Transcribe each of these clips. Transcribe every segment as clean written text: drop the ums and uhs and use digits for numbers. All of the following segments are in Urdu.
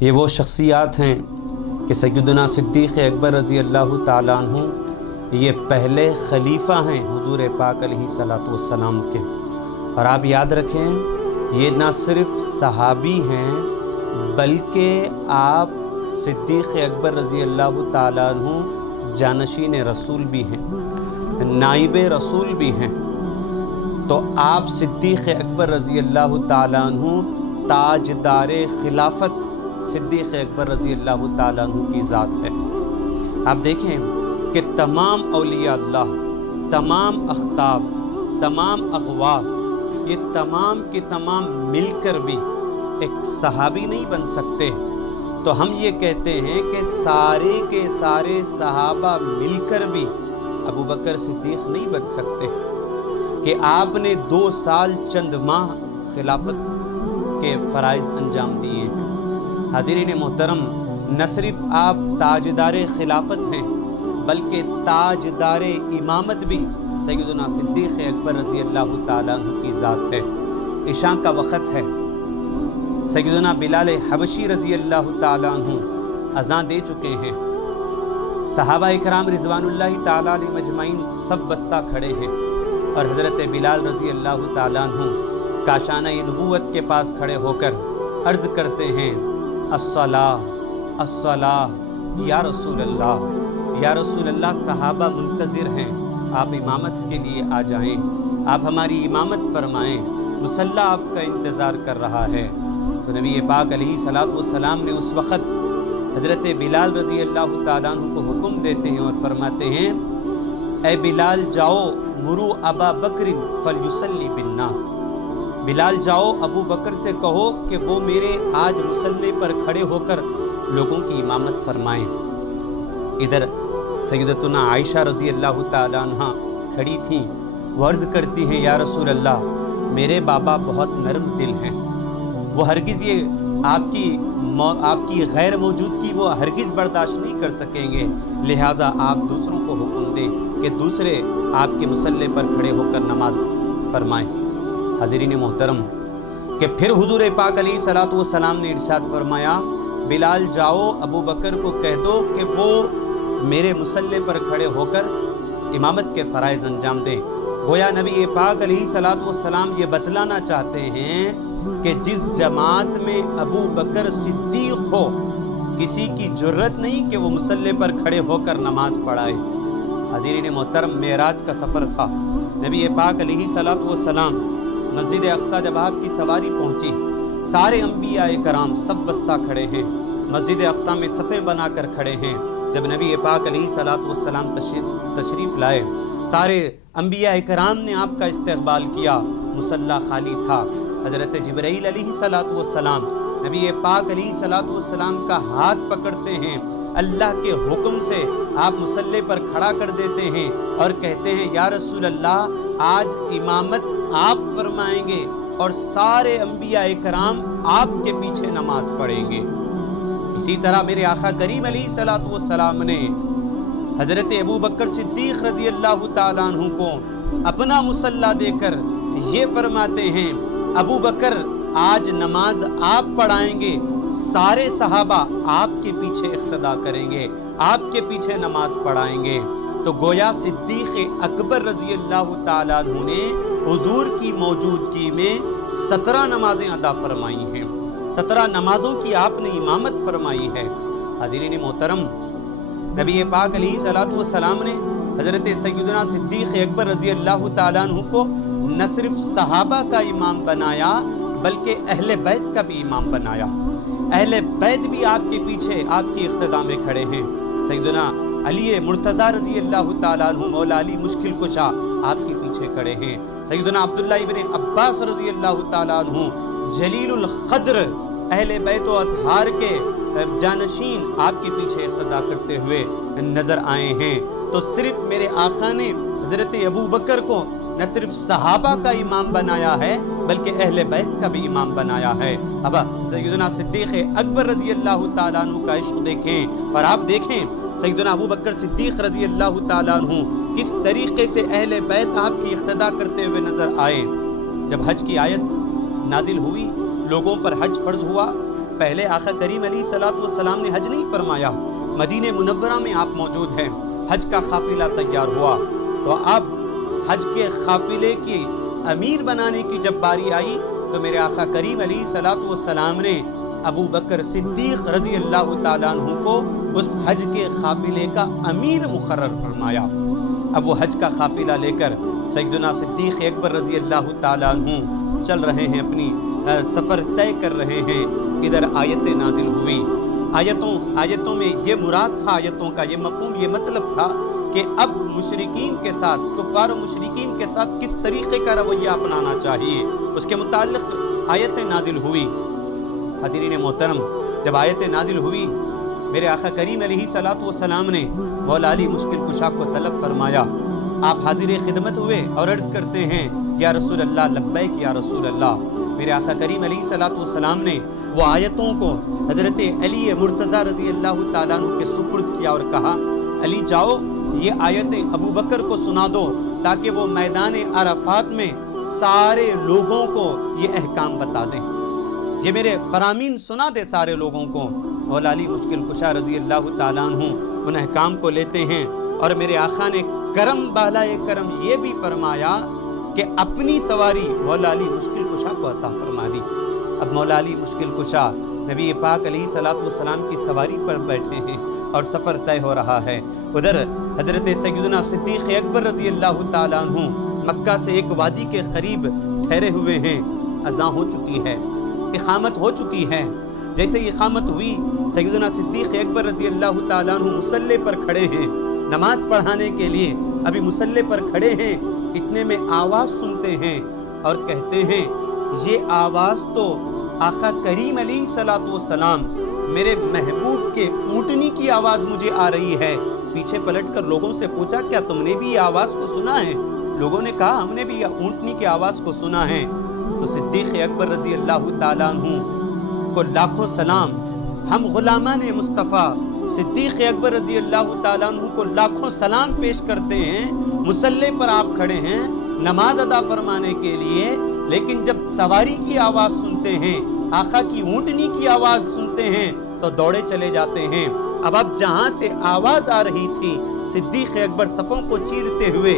یہ وہ شخصیات ہیں کہ سیدنا صدیق اکبر رضی اللہ تعالیٰ عنہ یہ پہلے خلیفہ ہیں حضور پاک علیہ الصلوۃ والسلام کے، اور آپ یاد رکھیں یہ نہ صرف صحابی ہیں بلکہ آپ صدیق اکبر رضی اللہ تعالیٰ عنہ جانشین رسول بھی ہیں، نائب رسول بھی ہیں۔ تو آپ صدیق اکبر رضی اللہ تعالیٰ عنہ تاجدار خلافت صدیق اکبر رضی اللہ تعالیٰ عنہ کی ذات ہے۔ آپ دیکھیں کہ تمام اولیاء اللہ، تمام اقطاب، تمام اغواث، یہ تمام کے تمام مل کر بھی ایک صحابی نہیں بن سکتے۔ تو ہم یہ کہتے ہیں کہ سارے کے سارے صحابہ مل کر بھی ابو بکر صدیق نہیں بن سکتے، کہ آپ نے 2 سال چند ماہ خلافت کے فرائض انجام دیے ہیں۔ حاضرین محترم، نہ صرف آپ تاجدار خلافت ہیں بلکہ تاجدار امامت بھی سیدنا صدیق اکبر رضی اللہ تعالیٰ عنہ کی ذات ہے۔ عشاء کا وقت ہے، سیدنا بلال حبشی رضی اللہ تعالیٰ عنہ اذان دے چکے ہیں، صحابہ اکرام رضوان اللہ تعالیٰ علیہ مجمعین سب بستہ کھڑے ہیں، اور حضرت بلال رضی اللہ تعالیٰ عنہ کاشانہ نبوت کے پاس کھڑے ہو کر عرض کرتے ہیں، الصلاۃ الصلاۃ یا رسول اللہ، یا رسول اللہ صحابہ منتظر ہیں، آپ امامت کے لیے آ جائیں، آپ ہماری امامت فرمائیں، مصلی آپ کا انتظار کر رہا ہے۔ تو نبی پاک علیہ الصلوۃ والسلام نے اس وقت حضرت بلال رضی اللہ تعالیٰ عنہ کو حکم دیتے ہیں اور فرماتے ہیں، اے بلال جاؤ مرو ابا بکر فلیصلی بالناس، بلال جاؤ ابو بکر سے کہو کہ وہ میرے آج مصلی پر کھڑے ہو کر لوگوں کی امامت فرمائیں۔ ادھر سیدتنا عائشہ رضی اللہ تعالیٰ عنہ کھڑی تھیں، وہ عرض کرتی ہیں، یا رسول اللہ میرے بابا بہت نرم دل ہیں، وہ ہرگز یہ آپ کی غیر موجودگی وہ ہرگز برداشت نہیں کر سکیں گے، لہٰذا آپ دوسروں کو حکم دیں کہ دوسرے آپ کے مصلی پر کھڑے ہو کر نماز فرمائیں۔ حاضرین محترم، کہ پھر حضور پاک علیہ الصلوۃ والسلام نے ارشاد فرمایا، بلال جاؤ ابو بکر کو کہہ دو کہ وہ میرے مصلی پر کھڑے ہو کر امامت کے فرائض انجام دیں۔ گویا نبی پاک علیہ الصلوۃ والسلام یہ بتلانا چاہتے ہیں کہ جس جماعت میں ابو بکر صدیق ہو، کسی کی جرت نہیں کہ وہ مصلی پر کھڑے ہو کر نماز پڑھائے۔ حاضرین محترم، معراج کا سفر تھا، نبی پاک علیہ الصلوۃ والسلام مسجد اقصیٰ جب آپ کی سواری پہنچی، سارے انبیاء کرام سب بستہ کھڑے ہیں، مسجد اقصیٰ میں صفیں بنا کر کھڑے ہیں۔ جب نبی پاک علیہ الصلوۃ والسلام تشریف لائے، سارے انبیاء کرام نے آپ کا استقبال کیا، مصلی خالی تھا۔ حضرت جبرائیل علیہ الصلوۃ والسلام نبی پاک علیہ الصلوۃ والسلام کا ہاتھ پکڑتے ہیں، اللہ کے حکم سے آپ مصلی پر کھڑا کر دیتے ہیں اور کہتے ہیں، یا رسول اللہ آج امامت آپ فرمائیں گے اور سارے انبیاء کرام آپ کے پیچھے نماز پڑھیں گے۔ اسی طرح میرے آقا کریم علیہ الصلوۃ والسلام نے حضرت ابو بکر صدیق رضی اللہ تعالیٰ عنہ کو اپنا مصلی دے کر یہ فرماتے ہیں، ابو بکر آج نماز آپ پڑھائیں گے، سارے صحابہ آپ کے پیچھے اقتدا کریں گے، آپ کے پیچھے نماز پڑھائیں گے۔ تو گویا صدیق اکبر رضی اللہ تعالیٰ عنہ نے حضور کی موجودگی میں 17 نمازیں ادا فرمائی ہیں، 17 نمازوں کی آپ نے امامت فرمائی ہے۔ حاضرین محترم، نبی پاک علیہ الصلوۃ والسلام نے حضرت سیدنا صدیق اکبر رضی اللہ تعالیٰ عنہ کو نہ صرف صحابہ کا امام بنایا بلکہ اہل بیت کا بھی امام بنایا۔ اہل بیت بھی آپ کے پیچھے آپ کی اقتدا میں کھڑے ہیں۔ سیدنا علی مرتضیٰ رضی اللہ تعالیٰ عنہ، مولا علی مشکل کشا، آپ کے پیچھے کھڑے ہیں۔ سیدنا عبداللہ ابن عباس رضی اللہ تعالیٰ عنہ، جلیل القدر، اہل بیت و اطہار کے جانشین، آپ کے پیچھے اقتدا کرتے ہوئے نظر آئے ہیں۔ تو صرف میرے آقا نے حضرت ابو بکر کو نہ صرف صحابہ کا امام بنایا ہے بلکہ اہل بیت کا بھی امام بنایا ہے۔ اب سیدنا صدیق اکبر رضی اللہ تعالیٰ عنہ کا عشق دیکھیں، اور آپ دیکھیں سیدنا ابو بکر صدیق رضی اللہ تعالیٰ عنہ کس طریقے سے اہل بیت آپ کی اقتدا کرتے ہوئے نظر آئے۔ جب حج کی آیت نازل ہوئی، لوگوں پر حج فرض ہوا، پہلے آقا کریم علیہ الصلوۃ والسلام نے حج نہیں فرمایا، مدینہ منورہ میں آپ موجود ہیں، حج کا قافلہ تیار ہوا تو اب حج کے قافلے کی امیر بنانے کی جب باری آئی تو میرے آقا کریم علیہ الصلوۃ والسلام نے ابو بکر صدیق رضی اللہ تعالیٰ عنہ کو اس حج کے قافلے کا امیر مقرر فرمایا۔ اب وہ حج کا قافلہ لے کر سیدنا صدیق اکبر رضی اللہ تعالیٰ عنہ چل رہے ہیں، اپنی سفر طے کر رہے ہیں۔ ادھر آیتیں نازل ہوئی، آیتوں میں یہ مراد تھا، آیتوں کا یہ مفہوم، یہ مطلب تھا کہ اب مشرکین کے ساتھ، کفار و مشرکین کے ساتھ کس طریقے کا رویہ اپنانا چاہیے، اس کے متعلق آیتیں نازل ہوئی۔ حاضرین محترم، جب آیتیں نازل ہوئی میرے آقا کریم علیہ الصلوۃ والسلام نے مولا علی مشکل کشا کو طلب فرمایا۔ آپ حاضر خدمت ہوئے اور عرض کرتے ہیں یا رسول اللہ، لبیک یا رسول اللہ۔ میرے آقا کریم علیہ الصلوۃ والسلام نے وہ آیتوں کو حضرت علی مرتضیٰ رضی اللہ تعالیٰ عنہ کے سپرد کیا اور کہا، علی جاؤ یہ آیتیں ابو بکر کو سنا دو تاکہ وہ میدان عرفات میں سارے لوگوں کو یہ احکام بتا دیں، یہ میرے فرامین سنا دے سارے لوگوں کو۔ مولا علی مشکل کشا رضی اللہ تعالیٰ عنہ ان احکام کو لیتے ہیں اور میرے آقا نے کرم بالائے کرم یہ بھی فرمایا کہ اپنی سواری مولا علی مشکل کشا کو عطا فرما دی۔ اب مولا علی مشکل کشا نبی پاک علیہ الصلوۃ والسلام کی سواری پر بیٹھے ہیں اور سفر طے ہو رہا ہے۔ ادھر حضرت سیدنا صدیق اکبر رضی اللہ تعالیٰ عنہ مکہ سے ایک وادی کے قریب ٹھہرے ہوئے ہیں، اذان ہو چکی ہے، اقامت ہو چکی ہے۔ جیسے اقامت ہوئی سیدنا صدیق اکبر رضی اللہ تعالیٰ عنہ مصلی پر کھڑے ہیں نماز پڑھانے کے لیے، ابھی مصلی پر کھڑے ہیں، اتنے میں آواز سنتے ہیں اور کہتے ہیں یہ آواز تو آقا کریم علیہ الصلوۃ والسلام میرے محبوب کے اونٹنی کی آواز مجھے آ رہی ہے۔ پیچھے پلٹ کر لوگوں سے پوچھا کیا تم نے بھی یہ آواز کو سنا ہے؟ لوگوں نے کہا ہم نے بھی اونٹنی کی آواز کو سنا ہے۔ تو صدیق اکبر رضی اللہ تعالیٰ عنہ کو لاکھوں سلام، ہم غلامان مصطفیٰ صدیق اکبر رضی اللہ تعالیٰ عنہ کو لاکھوں سلام پیش کرتے ہیں۔ مصلی پر آپ کھڑے ہیں نماز ادا فرمانے کے لیے، لیکن جب سواری کی آواز سنتے ہیں، آقا کی اونٹنی کی آواز سنتے ہیں تو دوڑے چلے جاتے ہیں۔ اب جہاں سے آواز آ رہی تھی صدیق اکبر صفوں کو چیرتے ہوئے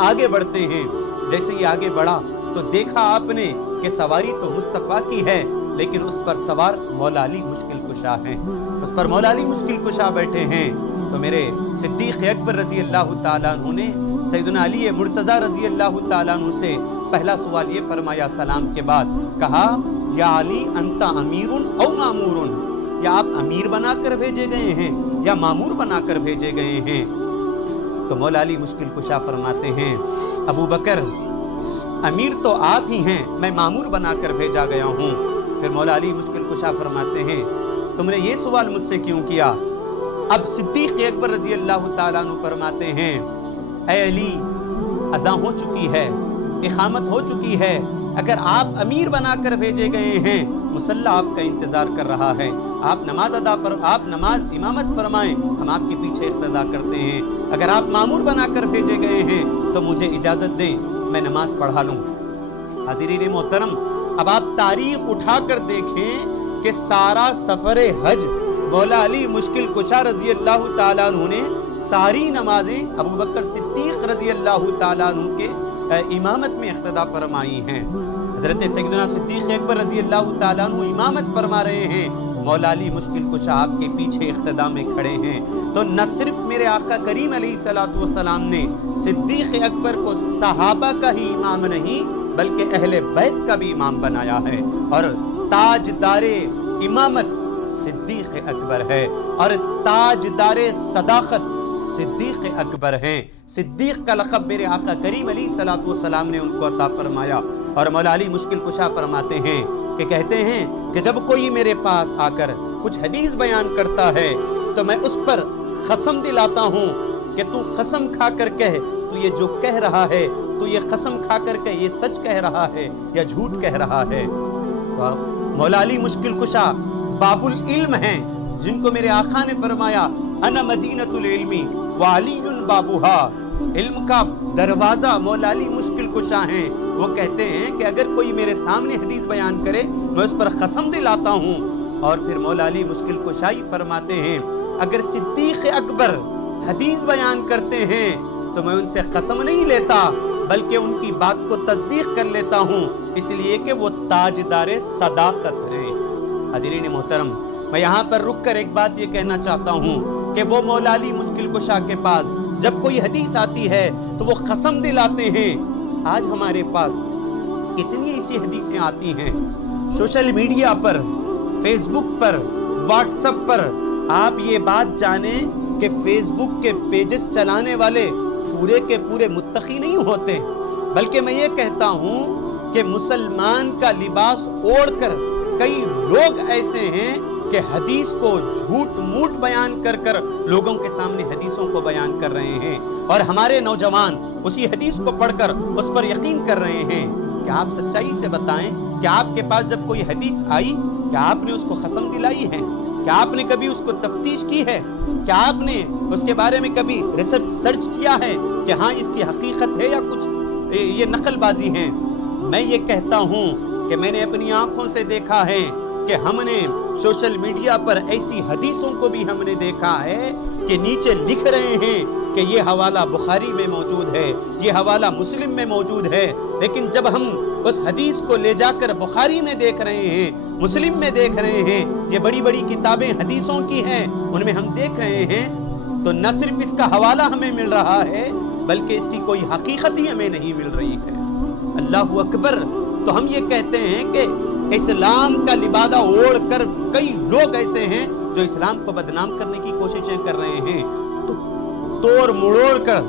آگے بڑھتے ہیں۔ جیسے ہی آگے بڑھا تو دیکھا آپ نے کہ سواری تو مصطفیٰ کی ہے لیکن اس پر سوار مولا علی مشکل کشا ہیں، اس پر مولا علی مشکل کشا بیٹھے ہیں۔ تو میرے صدیق اکبر رضی اللہ تعالیٰ عنہ نے سیدنا علی مرتضیٰ رضی اللہ تعالیٰ عنہ سے پہلا سوال یہ فرمایا سلام کے بعد، کہا یا علی انت امیر او مامور، یا آپ امیر بنا کر بھیجے گئے ہیں یا مامور بنا کر بھیجے گئے ہیں؟ تو مولا علی مشکل کشا فرماتے ہیں ابو بکر امیر تو آپ ہی ہیں، میں مامور بنا کر بھیجا گیا ہوں۔ پھر مولا علی مشکل کشا فرماتے ہیں تم نے یہ سوال مجھ سے کیوں کیا؟ اب صدیق اکبر رضی اللہ تعالیٰ عنہ فرماتے ہیں اے علی اذان ہو چکی ہے، اقامت ہو چکی ہے، اگر آپ امیر بنا کر بھیجے گئے ہیں مصلی آپ کا انتظار کر رہا ہے، آپ نماز امامت فرمائیں، ہم آپ کے پیچھے اقتدا کرتے ہیں، اگر آپ مامور بنا کر بھیجے گئے ہیں تو مجھے اجازت دیں میں نماز پڑھا لوں۔ حاضرین محترم، اب آپ تاریخ اٹھا کر دیکھیں کہ سارا سفر حج مولا علی مشکل کشا رضی اللہ تعالیٰ عنہ نے ساری نمازیں ابو بکر صدیق رضی اللہ تعالیٰ عنہ کے امامت میں اقتدا فرمائی ہیں۔ حضرت سیدنا صدیق اکبر رضی اللہ تعالیٰ عنہ امامت فرما رہے ہیں، مولا علی مشکل کشا آپ کے پیچھے اقتدا میں کھڑے ہیں۔ تو نہ صرف میرے آقا کریم علیہ الصلوۃ والسلام نے صدیق اکبر کو صحابہ کا ہی امام نہیں بلکہ اہل بیت کا بھی امام بنایا ہے، اور تاجدار امامت صدیق اکبر ہے اور تاجدار صداقت صدیق اکبر ہیں۔ صدیق کا لقب میرے آقا کریم علیہ الصلوۃ والسلام نے ان کو عطا فرمایا۔ اور مولا علی مشکل کشا فرماتے ہیں کہ کہتے ہیں کہ جب کوئی میرے پاس آ کر کچھ حدیث بیان کرتا ہے تو میں اس پر قسم دلاتا ہوں کہ تو قسم کھا کر کہہ، تو یہ جو کہہ رہا ہے تو یہ قسم کھا کر کہ یہ سچ کہہ رہا ہے یا جھوٹ کہہ رہا ہے۔ تو مولا علی مشکل کشا باب العلم ہیں، جن کو میرے آقا نے فرمایا انا مدینۃ العلم وعلی بابها، علم کا دروازہ مولا علی مشکل کشا ہیں۔ وہ کہتے ہیں کہ اگر کوئی میرے سامنے حدیث بیان کرے میں اس پر قسم دلاتا ہوں اور پھر مولا علی مشکل کشائی فرماتے ہیں اگر صدیق اکبر حدیث بیان کرتے ہیں تو میں ان سے قسم نہیں لیتا بلکہ ان کی بات کو تصدیق کر لیتا ہوں، اس لیے کہ وہ تاجدار صداقت ہیں۔ حاضرین محترم، میں یہاں پر رک کر ایک بات یہ کہنا چاہتا ہوں کہ وہ مولا علی مشکل کشا کے پاس جب کوئی حدیث آتی ہے تو وہ قسم دلاتے ہیں۔ آج ہمارے پاس کتنی ایسی حدیثیں آتی ہیں سوشل میڈیا پر، فیس بک پر، واٹس ایپ پر۔ آپ یہ بات جانیں کہ فیس بک کے پیجز چلانے والے پورے کے پورے متقی نہیں ہوتے، بلکہ میں یہ کہتا ہوں کہ مسلمان کا لباس اوڑھ کر کئی لوگ ایسے ہیں کہ حدیث کو جھوٹ موٹ بیان کر کر لوگوں کے سامنے حدیثوں کو بیان کر رہے ہیں، اور ہمارے نوجوان اسی حدیث کو پڑھ کر اس پر یقین کر رہے ہیں۔ کیا آپ سچائی سے بتائیں کہ آپ کے پاس جب کوئی حدیث آئی کیا آپ نے اس کو قسم دلائی ہے؟ کیا آپ نے کبھی اس کو تفتیش کی ہے؟ کیا آپ نے اس کے بارے میں کبھی سرچ کیا ہے کہ ہاں اس کی حقیقت ہے یا کچھ یہ نقل بازی ہے؟ میں یہ کہتا ہوں کہ میں نے اپنی آنکھوں سے دیکھا ہے کہ ہم نے سوشل میڈیا پر ایسی حدیثوں کو بھی ہم نے دیکھا ہے کہ نیچے لکھ رہے ہیں کہ یہ حوالہ بخاری میں موجود ہے، یہ حوالہ مسلم میں موجود ہے، لیکن جب ہم اس حدیث کو لے جا کر بخاری میں دیکھ رہے ہیں، مسلم میں دیکھ رہے ہیں، یہ بڑی بڑی کتابیں حدیثوں کی ہیں، ان میں ہم دیکھ رہے ہیں تو نہ صرف اس کا حوالہ ہمیں مل رہا ہے بلکہ اس کی کوئی حقیقت ہی ہمیں نہیں مل رہی ہے۔ اللہ اکبر! تو ہم یہ کہتے ہیں کہ اسلام کا لبادہ اوڑھ کر کئی لوگ ایسے ہیں جو اسلام کو بدنام کرنے کی کوششیں کر رہے ہیں، تو توڑ مڑوڑ کر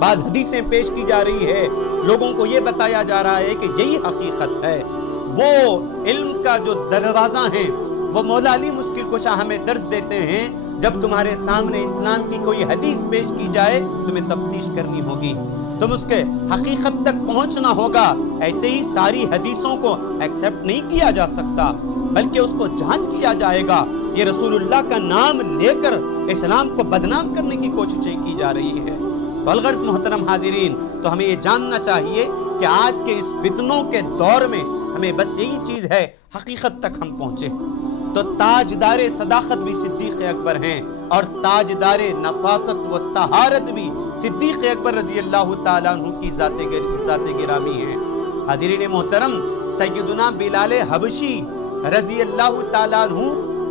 بعض حدیثیں پیش کی جا رہی ہے، لوگوں کو یہ بتایا جا رہا ہے کہ یہی حقیقت ہے۔ وہ علم کا جو دروازہ ہیں وہ مولا علی مشکل کشا ہمیں درس دیتے ہیں، جب تمہارے سامنے اسلام کی کوئی حدیث پیش کی جائے تمہیں تفتیش کرنی ہوگی، تم اس کے حقیقت تک پہنچنا ہوگا۔ ایسے ہی ساری حدیثوں کو ایکسیپٹ نہیں کیا جا سکتا بلکہ اس کو جانچ کیا جائے گا۔ یہ رسول اللہ کا نام لے کر اسلام کو بدنام کرنے کی کوششیں کی جا رہی ہے۔ بالغرض محترم حاضرین، تو ہمیں یہ جاننا چاہیے کہ آج کے اس فتنوں کے دور میں ہمیں بس یہی چیز ہے حقیقت تک ہم پہنچے۔ تو تاجدار صداقت بھی صدیق اکبر ہیں، اور تاجدار نفاست و طہارت بھی صدیق اکبر رضی اللہ تعالیٰ عنہ کی ذات گرامی ہے۔ حاضرین محترم، سیدنا بلال حبشی رضی اللہ تعالیٰ عنہ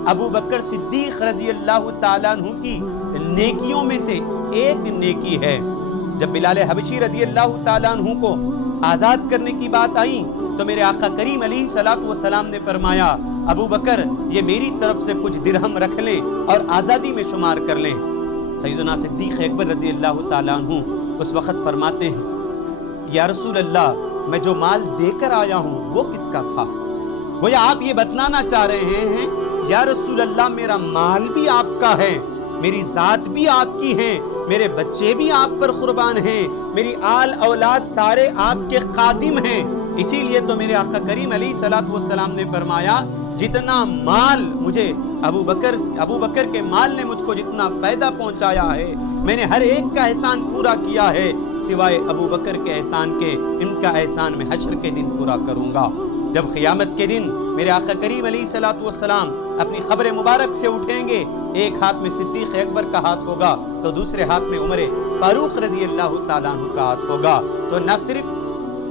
ابو بکر صدیق رضی اللہ تعالیٰ عنہ کی نیکیوں میں سے ایک نیکی ہے۔ جب بلال حبشی رضی اللہ تعالیٰ عنہ کو آزاد کرنے کی بات آئی تو میرے آقا کریم علیہ الصلوۃ والسلام نے فرمایا ابو بکر یہ میری طرف سے کچھ درہم رکھ لیں اور آزادی میں شمار کر لیں۔ سیدنا صدیق اکبر رضی اللہ تعالیٰ عنہ اس وقت فرماتے ہیں یا رسول اللہ، میں جو مال دے کر آیا ہوں وہ کس کا تھا؟ گویا آپ یہ بتلانا چاہ رہے ہیں یا رسول اللہ میرا مال بھی آپ کا ہے، میری ذات بھی آپ کی ہے، میرے بچے بھی آپ پر قربان ہیں، میری آل اولاد سارے آپ کے خادم ہیں۔ اسی لیے تو میرے آقا کریم علیہ الصلوۃ والسلام نے فرمایا جتنا مال مجھے ابو بکر کے مال نے مجھ کو جتنا فائدہ پہنچایا ہے، میں نے ہر ایک کا احسان پورا کیا ہے سوائے ابو بکر کے احسان کے، ان کا احسان میں حشر کے دن پورا کروں گا۔ جب قیامت کے دن میرے آقا کریم علیہ الصلوۃ والسلام اپنی قبر مبارک سے اٹھیں گے، ایک ہاتھ میں صدیق اکبر کا ہاتھ ہوگا تو دوسرے ہاتھ میں عمر فاروق رضی اللہ تعالیٰ عنہ کا ہاتھ ہوگا۔ تو نہ صرف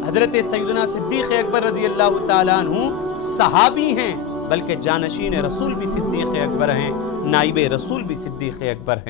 حضرت سیدنا صدیق اکبر رضی اللہ تعالیٰ عنہ صحابی ہیں بلکہ جانشین رسول بھی صدیق اکبر ہیں، نائب رسول بھی صدیق اکبر ہیں۔